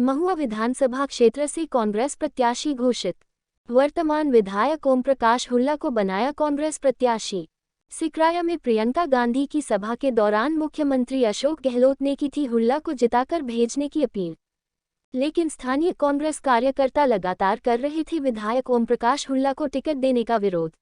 महुआ विधानसभा क्षेत्र से कांग्रेस प्रत्याशी घोषित। वर्तमान विधायक ओम प्रकाश हुल्ला को बनाया कांग्रेस प्रत्याशी। सिकराया में प्रियंका गांधी की सभा के दौरान मुख्यमंत्री अशोक गहलोत ने की थी हुल्ला को जिताकर भेजने की अपील, लेकिन स्थानीय कांग्रेस कार्यकर्ता लगातार कर रहे थे विधायक ओम प्रकाश हुल्ला को टिकट देने का विरोध।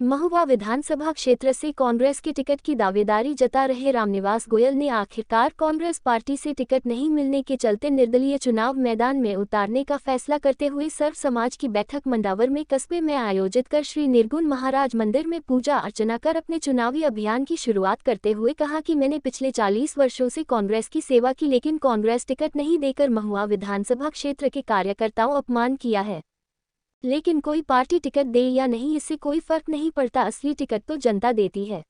महुआ विधानसभा क्षेत्र से कांग्रेस के टिकट की दावेदारी जता रहे रामनिवास गोयल ने आखिरकार कांग्रेस पार्टी से टिकट नहीं मिलने के चलते निर्दलीय चुनाव मैदान में उतारने का फैसला करते हुए सर्व समाज की बैठक मंडावर में कस्बे में आयोजित कर श्री निर्गुण महाराज मंदिर में पूजा अर्चना कर अपने चुनावी अभियान की शुरुआत करते हुए कहा कि मैंने पिछले 40 वर्षों से कांग्रेस की सेवा की, लेकिन कांग्रेस टिकट नहीं देकर महुआ विधानसभा क्षेत्र के कार्यकर्ताओं अपमान किया है। लेकिन कोई पार्टी टिकट दे या नहीं इससे कोई फर्क नहीं पड़ता, असली टिकट तो जनता देती है।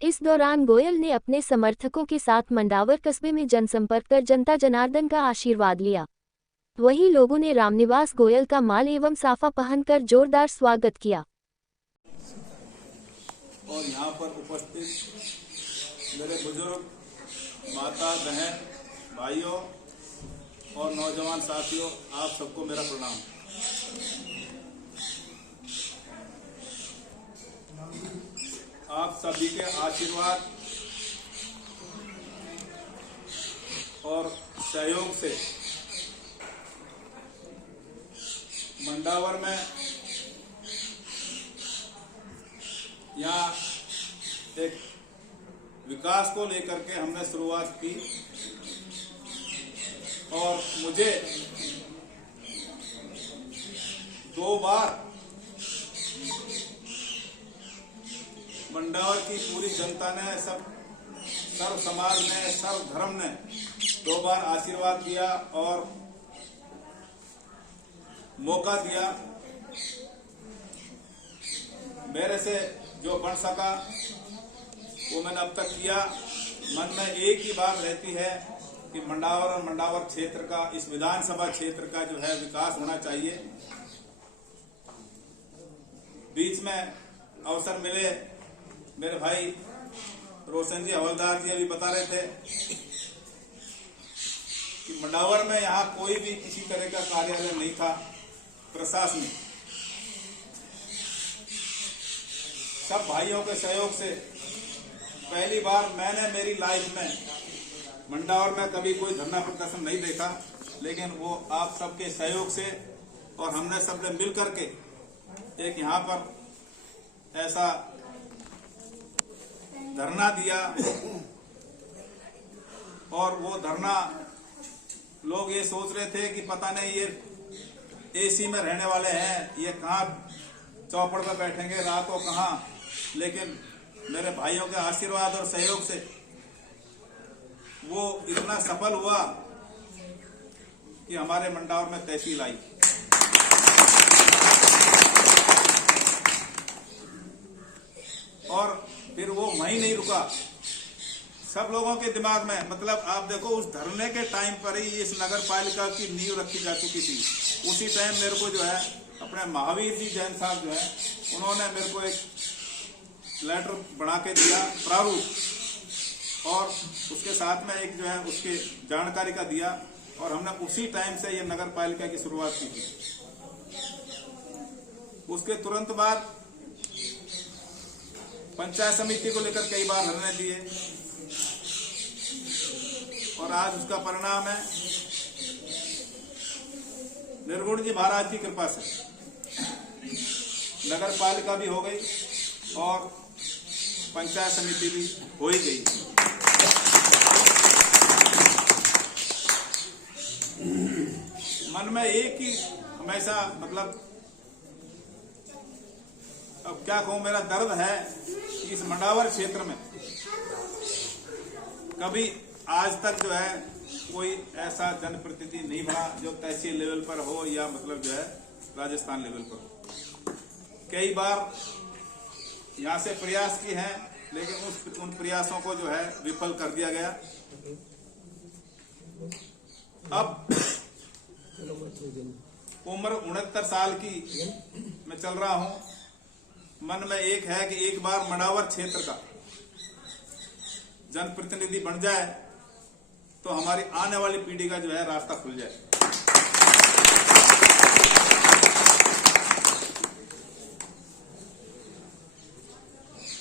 इस दौरान गोयल ने अपने समर्थकों के साथ मंडावर कस्बे में जनसंपर्क कर जनता जनार्दन का आशीर्वाद लिया। वहीं लोगों ने रामनिवास गोयल का माल एवं साफा पहनकर जोरदार स्वागत किया। और यहाँ पर उपस्थित मेरे बुजुर्ग, माता, बहन, भाइयों और नौजवान साथियों, आप सबको मेरा प्रणाम। आप सभी के आशीर्वाद और सहयोग से मंडावर में यहाँ एक विकास को लेकर के हमने शुरुआत की और मुझे 2 बार मंडावर की पूरी जनता ने, सर्व समाज ने, सर्व धर्म ने 2 बार आशीर्वाद दिया और मौका दिया। मेरे से जो बन सका वो मैंने अब तक किया। मन में एक ही बात रहती है कि मंडावर और मंडावर क्षेत्र का, इस विधानसभा क्षेत्र का जो है विकास होना चाहिए। बीच में अवसर मिले, मेरे भाई रोशन जी, हवलदार जी अभी बता रहे थे कि मंडावर में यहाँ कोई भी किसी तरह का कार्यालय नहीं था प्रशासनिक। सब भाइयों के सहयोग से पहली बार मैंने मेरी लाइफ में मंडावर में कभी कोई धरना प्रदर्शन नहीं देखा, लेकिन वो आप सबके सहयोग से और हमने सबने मिल करके एक यहाँ पर ऐसा धरना दिया। और वो धरना लोग ये सोच रहे थे कि पता नहीं ये एसी में रहने वाले हैं, ये कहाँ चौपड़ पर बैठेंगे, रात को कहाँ। लेकिन मेरे भाइयों के आशीर्वाद और सहयोग से वो इतना सफल हुआ कि हमारे मंडावर में तहसील आई। और फिर वो वहीं नहीं रुका, सब लोगों के दिमाग में, मतलब आप देखो उस धरने के टाइम पर ही इस नगर पालिका की नींव रखी जा चुकी थी। उसी टाइम मेरे को जो है अपने महावीर जी जैन साहब जो है उन्होंने मेरे को एक लेटर बना के दिया, प्रारूप, और उसके साथ में एक जो है उसकी जानकारी का दिया। और हमने उसी टाइम से ये नगर पालिका की शुरुआत की थी। उसके तुरंत बाद पंचायत समिति को लेकर कई बार निर्णय दिए और आज उसका परिणाम है निर्गुण जी महाराज की कृपा से नगर पालिका भी हो गई और पंचायत समिति भी हो ही गई। मन में एक ही हमेशा, मतलब अब क्या कहूं, मेरा दर्द है कि इस मंडावर क्षेत्र में कभी आज तक जो है कोई ऐसा जनप्रतिनिधि नहीं बना जो तहसील लेवल पर हो या मतलब जो है राजस्थान लेवल पर हो। कई बार यहाँ से प्रयास किए हैं, लेकिन उन प्रयासों को जो है विफल कर दिया गया। अब उम्र 69 साल की मैं चल रहा हूं। मन में एक है कि एक बार मंडावर क्षेत्र का जनप्रतिनिधि बन जाए तो हमारी आने वाली पीढ़ी का जो है रास्ता खुल जाए।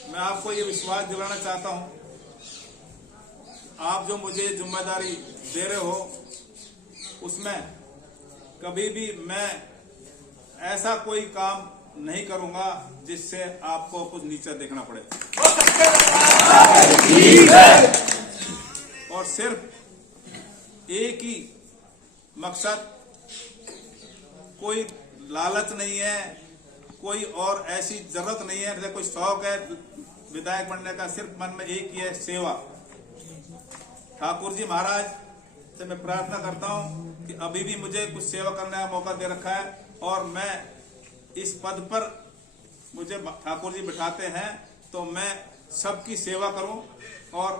मैं आपको ये विश्वास दिलाना चाहता हूं, आप जो मुझे जिम्मेदारी दे रहे हो उसमें कभी भी मैं ऐसा कोई काम नहीं करूंगा जिससे आपको कुछ नीचा देखना पड़े। और सिर्फ एक ही मकसद, कोई लालच नहीं है, कोई और ऐसी जरूरत नहीं है, जैसे कोई शौक है विधायक बनने का, सिर्फ मन में एक ही है, सेवा। ठाकुर जी महाराज से मैं प्रार्थना करता हूं कि अभी भी मुझे कुछ सेवा करने का मौका दे रखा है और मैं इस पद पर मुझे ठाकुर जी बिठाते हैं तो मैं सबकी सेवा करूं और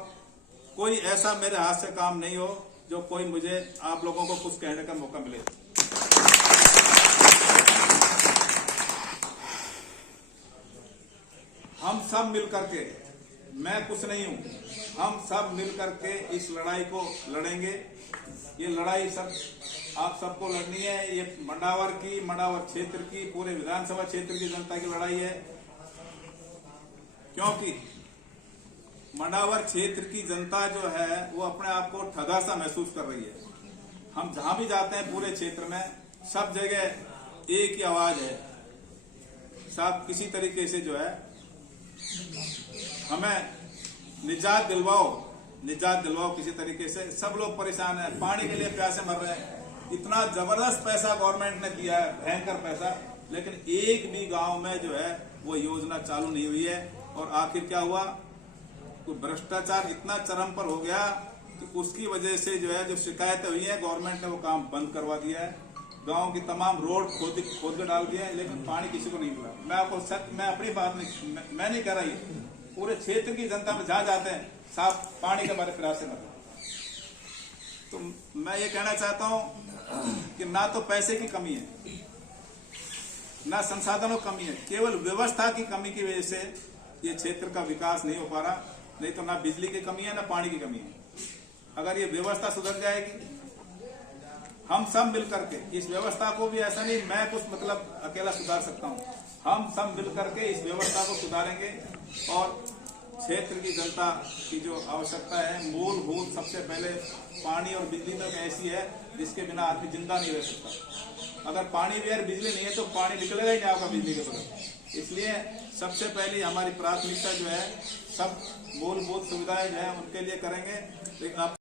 कोई ऐसा मेरे हाथ से काम नहीं हो जो कोई मुझे आप लोगों को कुछ कहने का मौका मिले। हम सब मिलकर के, मैं कुछ नहीं हूं, हम सब मिलकर के इस लड़ाई को लड़ेंगे। ये लड़ाई सब आप सबको लड़नी है। ये मंडावर क्षेत्र की, पूरे विधानसभा क्षेत्र की जनता की लड़ाई है, क्योंकि मंडावर क्षेत्र की जनता जो है वो अपने आप को ठगा सा महसूस कर रही है। हम जहां भी जाते हैं पूरे क्षेत्र में सब जगह एक ही आवाज है, साहब किसी तरीके से जो है हमें निजात दिलवाओ किसी तरीके से। सब लोग परेशान हैं, पानी के लिए प्यासे मर रहे हैं। इतना जबरदस्त पैसा गवर्नमेंट ने दिया है, भयंकर पैसा, लेकिन एक भी गांव में जो है वो योजना चालू नहीं हुई है। और आखिर क्या हुआ, तो भ्रष्टाचार इतना चरम पर हो गया कि उसकी वजह से जो है जो शिकायतें हुई है गवर्नमेंट ने वो काम बंद करवा दिया है। गांव की तमाम रोड खोद के डाल दिया है, लेकिन पानी किसी को नहीं मिला। मैं आपको मैं अपनी बात नहीं, मैं नहीं कह रही, पूरे क्षेत्र की जनता में जहां जाते हैं साफ पानी के बारे प्रयास में। तो मैं ये कहना चाहता हूं कि ना तो पैसे की कमी है, ना संसाधनों की कमी है, केवल व्यवस्था की कमी की वजह से ये क्षेत्र का विकास नहीं हो पा रहा। नहीं तो ना बिजली की कमी है, ना पानी की कमी है। अगर ये व्यवस्था सुधर जाएगी, हम सब मिलकर के इस व्यवस्था को भी, ऐसा नहीं मैं कुछ मतलब अकेला सुधार सकता हूं, हम सब मिलकर के इस व्यवस्था को सुधारेंगे। और क्षेत्र की जनता की जो आवश्यकता है, मूलभूत सबसे पहले पानी और बिजली तक ऐसी है जिसके बिना आदमी जिंदा नहीं रह सकता। अगर पानी भी और बिजली नहीं है तो पानी निकलेगा ही नहीं आपका बिजली के बगैर। इसलिए सबसे पहले हमारी प्राथमिकता जो है सब मूलभूत सुविधाएं जो है उनके लिए करेंगे। आप